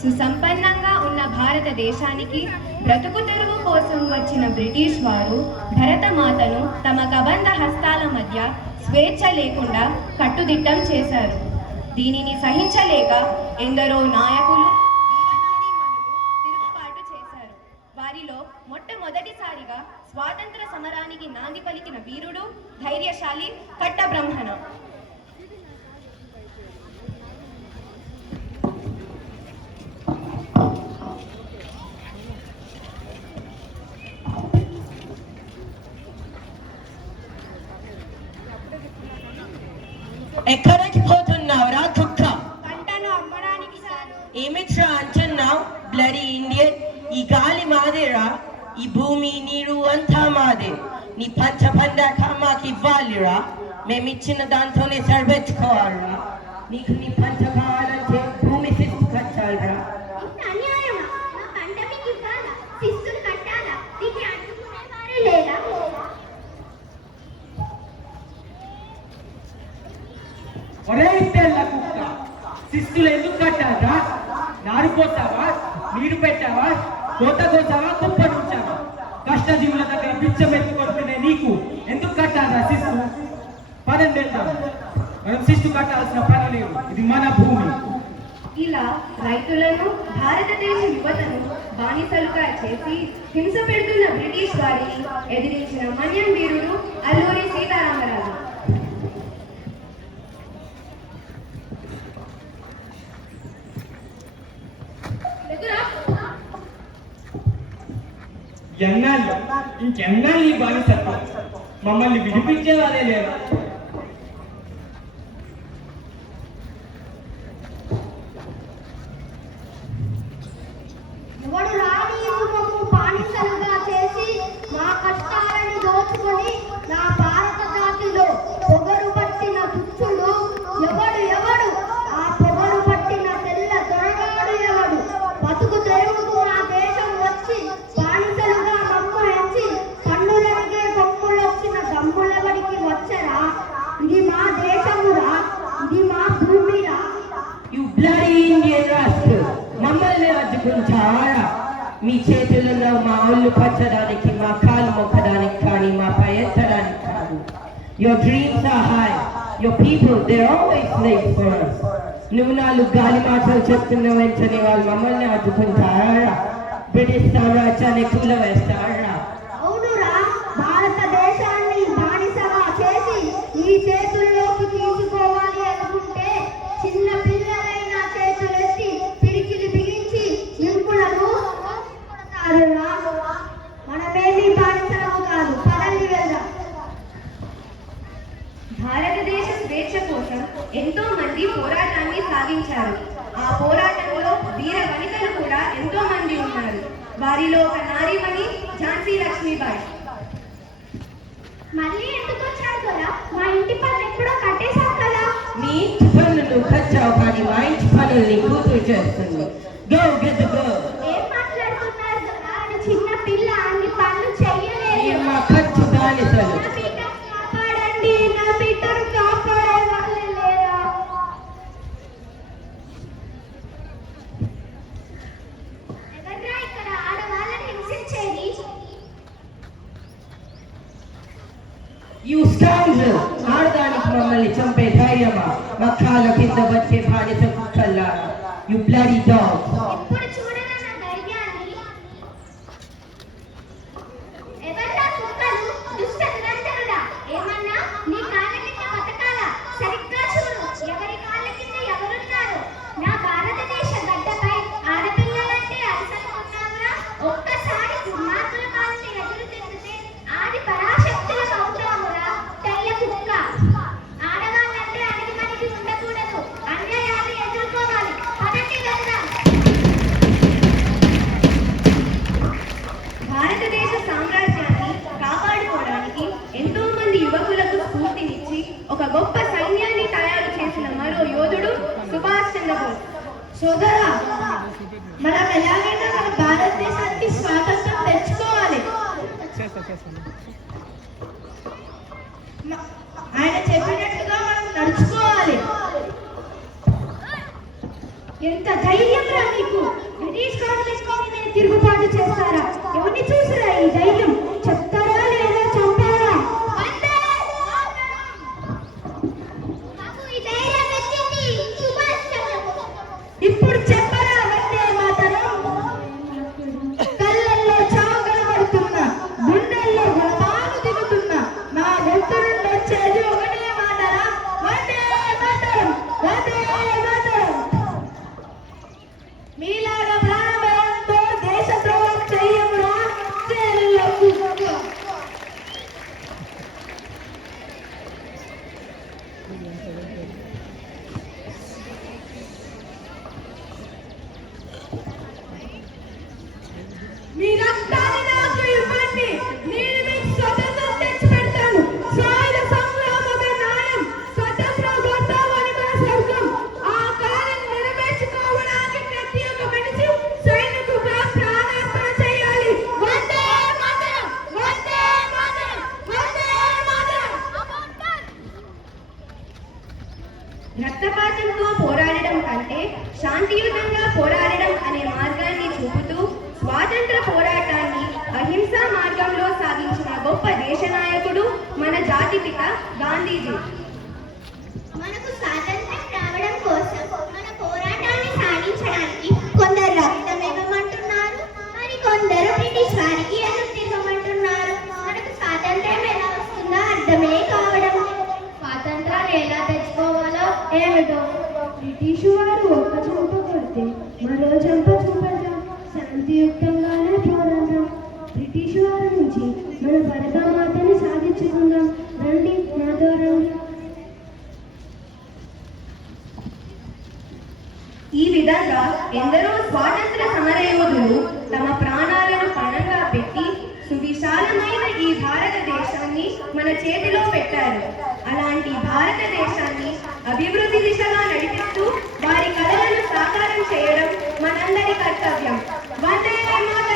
సుసంపన్నంగా ఉన్న భారతదేశానికి బ్రతుకు తెరువు కోసం వచ్చిన బ్రిటిష్ వారు భరతమాతను తమ కబంధ హస్తాల మధ్య స్వేచ్ఛ లేకుండా కట్టుదిట్టం చేశారు. దీనిని సహించలేక ఎందరో నాయకులు తిరుగుబాటు చేశారు. వారిలో మొట్టమొదటిసారిగా స్వాతంత్ర సమరానికి నాంది పలికిన వీరుడు, ధైర్యశాలి కట్టబ్రహ్మణ. ఎక్కడికి పోతున్నావురా కుక్క? పంటను అమ్మడానికి సార్. ఏమిట్రా అంటున్నావు? Bloody Indian! ఈ గాలి మాదేరా, ఈ భూమి నీరు అంతా మాదే. నీ పంచ పండాక మాకు ఇవ్వాలిరా. మేమిచ్చిన దాంతోనే సరిపెట్టుకోవాలిరా. నీకు నీ పంచ కావాలంటే భూమి శిస్తు కట్టాలిరా. ఒరే తెల్ల కుక్క, శిస్తులు ఎందుకు కట్టారా? నారు పోతావా, నీరు పెట్టావా, కోత కోసావా, కుప్ప నుంచావా? కష్టజీవుల దగ్గర పిచ్చం ఎత్తుకొడుతున్నా నీకు ఎందుకు కట్టారా శిస్తు? పదండి వెళ్దాం. మనం శిస్తు కట్టాల్సిన పని లేదు, ఇది మన భూమి. ఇలా రైతులను, భారతదేశ యువతను బానిసలుగా చేసి హింస పెడుతున్న బ్రిటిష్ వారిని ఎదిరించిన మన్యం వీరుడు అల్లూరి సీతారామరాజు. ఎన్నాళ్ళు, ఇంకెన్నాళ్ళు ఈ బానిసత్వం? మమ్మల్ని విడిపించేవారే లేరు. ఎవడు రాణి బానిసలుగా చేసి మా కష్టాలను దోచుకొని నా భారత జాతిలో పొగరు పట్టిన దుచ్చుడు ఎవడు ఎవడు? ఆ పొగరు పట్టిన తెల్ల దొరగాడు ఎవడు? బతుకు తెరువుకు నా దేశం వచ్చి బానిసలుగా మమ్ము ఎంచి పన్నులకే బొమ్మలు వచ్చిన దమ్ములవడికి వచ్చరా? ఇది మా దేశమురా, ఇది మా భూమిరా. You bloody Indian rascal! మమ్మల్ని అడ్డుకుంటారా? మీ చేతులలో మా ఒళ్ళు పచ్చడానికి, మా కాలు మొక్కడానికి కానీ, మా పై ఎత్తడానికి కాదు. Your dreams are high. Your people, they're always slaves for us. నువ్వు నాలుగు గాలి మాటలు చెప్తున్న వెంటనే వాళ్ళు మమ్మల్ని అడ్డుకుంటారా? బ్రిటిష్ సామ్రాజ్యాన్ని కూలవేస్తారా? అవునురా, భారతదేశాన్ని బానిసగా చేసి ఈ చేతుల్లోకి తీసుకోవాలి అనుకుంటే చిన్న పిల్లలైన చేతులెత్తి పిడికిలి బిగించి నింపులను కొడతారురా. మనమేమీ బానిసలము కాదు, పదండి వెళ్దాం. భారతదేశ స్వేచ్ఛ కోసం ఎంతో మంది పోరాటాన్ని సాగించారు. ఆ పోరాటంలో వీర వనితలు కూడా ఎంతో మంది ఉన్నారు. వారిలో ఒక నారీమణి ఝాన్సీ లక్ష్మీబాయి. మళ్ళీ ఎందుకు వచ్చారు కదా? మా ఇంటి పనులు ఎప్పుడో కట్టేశాం కదా. మీ ఇంటి పనులు కచ్చావు కానీ మా ఇంటి పనుల్ని కూతురు చేస్తుంది. Go get the girl. ఏం మాట్లాడుతున్నారు కదా? అని చిన్న పిల్ల అన్ని పనులు చెయ్యలేదు. మా ఖర్చు బానిసలు. నా బిడ్డను కాపాడండి, నా బిడ్డను కాపాడే వాళ్ళే లేరా? ఎవర్రా ఇక్కడ ఆడవాళ్ళని హింసించేది? You scoundrel! ఆడదానికి మమ్మల్ని చంపే ధైర్యమా? మా కాళ్ళ కింద వచ్చే బానిస కుక్కల్లారా. You bloody dogs! ఎప్పుడు చూడరా నా ధైర్యాన్ని? ఎవర్రా కుక్కలు? దుష్ట నిరంతరుడా! ఏమన్నా నీ కాళ్ళ కింద బతకాలా? సరిగ్గా చూడు, ఎవరి కాళ్ళ కింద ఎవరున్నారు? నా భారతదేశ గడ్డపై ఆడపిల్లలంటే అలసటకున్నావురా? ఒక్కసారి దుర్మార్గుల కాళ్ళని ఎదురు తిరిగితే ఆది పరాశక్తుల అవుతావురా, తెల్ల కుక్క. ఆడవాళ్ళంటే అణిగిమణిగి ఉండకూడదు, అన్యాయాన్ని ఎదుర్కోవాలి. పదండి వెళ్దాం. భారతదేశ సామ్రాజ్యాన్ని కాపాడుకోవడానికి ఎంతో మంది యువకులకు స్ఫూర్తినిచ్చి ఒక గొప్ప సైన్యాన్ని తయారు చేసిన మరో యోధుడు సుభాష్ చంద్రబోస్. సోదరా, మనం ఎలాగైనా మన భారతదేశానికి స్వాతంత్రం తెచ్చుకోవాలి. ఆయన చెప్పినట్టుగా మనం నడుచుకోవాలి. ఎంత ధైర్యం రా నీకు! మీలాగా ప్రాణభయంతో దేశద్రోహం చెయ్యమురా జైల్లో కుక్క. మీ రక్తాన్ని నాకు ఇవ్వండి, నేను మీకు స్వతంత్రం తెచ్చి పెడతాను. సాయుధ సంగ్రామమే న్యాయం, స్వతంత్ర గొప్పవని మన స్వర్గం. ఆ కళను నెరవేర్చుకోవడానికి ప్రతి ఒక్క మనిషి సైనికుగా ప్రాణార్పణ చేయాలి. వందే మాతరం, వందే మాతరం, వందే మాతరం. రక్తపాతంతో పోరాడడం కంటే శాంతియుతంగా పోరాడడం అనే మార్గాన్ని చూపుతూ స్వాతంత్ర పోరాటాన్ని అహింసా మార్గంలో సాగించిన గొప్ప దేశ నాయకుడు మన జాతిపిత గాంధీజీ. మనకు స్వాతంత్రం రావడం కోసం మన పోరాటాన్ని సాగించడానికి కొందరు రక్తం ఇవ్వమంటున్నారు, మరి కొందరు బ్రిటిష్ వారికి ఎదురు తిరగమంటున్నారు. మనకు స్వాతంత్రం ఎలా వస్తుందో అర్థమే కావడం లేదు. స్వాతంత్రాన్ని ఎలా తెచ్చుకోవాలో ఏమిటో. బ్రిటిష్ వారు ఒక్క చెంప కొడితే మరో చెంప చూపెడతాం, శాంతియుక్తంగానే పోరాడదాం. బ్రిటిష్ వారి నుంచి మన భరతమాతని సాధించుకుందాం. రండి, నాతో రండి. ఈ విధంగా ఎందరో స్వాతంత్ర సమరయోధులు తమ ప్రాణాలను పణంగా పెట్టి సువిశాలమైన ఈ భారతదేశాన్ని మన చేతిలో పెట్టారు. అలాంటి భారతదేశాన్ని అభివృద్ధి దిశగా నడిపిస్తూ వారి కలలను సాకారం చేయడం మనందరి కర్తవ్యం. వందే మాతరం.